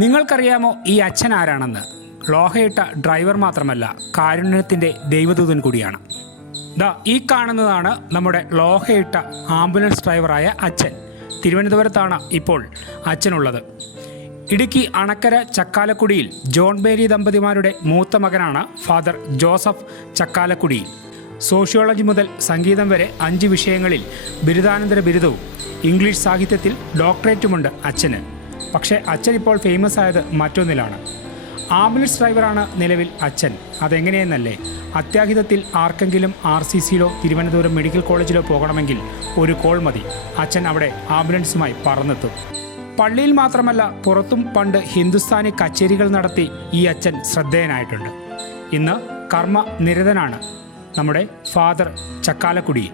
നിങ്ങൾക്കറിയാമോ ഈ അച്ഛൻ ആരാണെന്ന്? ലോഹയിട്ട ഡ്രൈവർ മാത്രമല്ല, കാരുണ്യത്തിൻ്റെ ദൈവദൂതൻ കൂടിയാണ്. ഈ കാണുന്നതാണ് നമ്മുടെ ലോഹയിട്ട ആംബുലൻസ് ഡ്രൈവറായ അച്ഛൻ. തിരുവനന്തപുരത്താണ് ഇപ്പോൾ അച്ഛനുള്ളത്. ഇടുക്കി അണക്കര ചക്കാലക്കുടിയിൽ ജോൺ ബേരി ദമ്പതിമാരുടെ മൂത്ത മകനാണ് ഫാദർ ജോസഫ് ചക്കാലക്കുടിയിൽ. സോഷ്യോളജി മുതൽ സംഗീതം വരെ 5 വിഷയങ്ങളിൽ ബിരുദാനന്തര ബിരുദവും ഇംഗ്ലീഷ് സാഹിത്യത്തിൽ ഡോക്ടറേറ്റുമുണ്ട് അച്ഛന്. പക്ഷേ അച്ഛൻ ഇപ്പോൾ ഫേമസ് ആയത് മറ്റൊന്നിലാണ്. ആംബുലൻസ് ഡ്രൈവറാണ് നിലവിൽ അച്ഛൻ. അതെങ്ങനെയെന്നല്ലേ? അത്യാഹിതത്തിൽ ആർക്കെങ്കിലും RCCയിലോ തിരുവനന്തപുരം മെഡിക്കൽ കോളേജിലോ പോകണമെങ്കിൽ ഒരു കോൾ മതി, അച്ഛൻ അവിടെ ആംബുലൻസുമായി പറന്നെത്തും. പള്ളിയിൽ മാത്രമല്ല, പുറത്തും പണ്ട് ഹിന്ദുസ്ഥാനി കച്ചേരികൾ നടത്തി ഈ അച്ഛൻ ശ്രദ്ധേയനായിട്ടുണ്ട്. ഇന്ന് കർമ്മ നിരതനാണ് നമ്മുടെ ഫാദർ ചക്കാലക്കുടിയിൽ.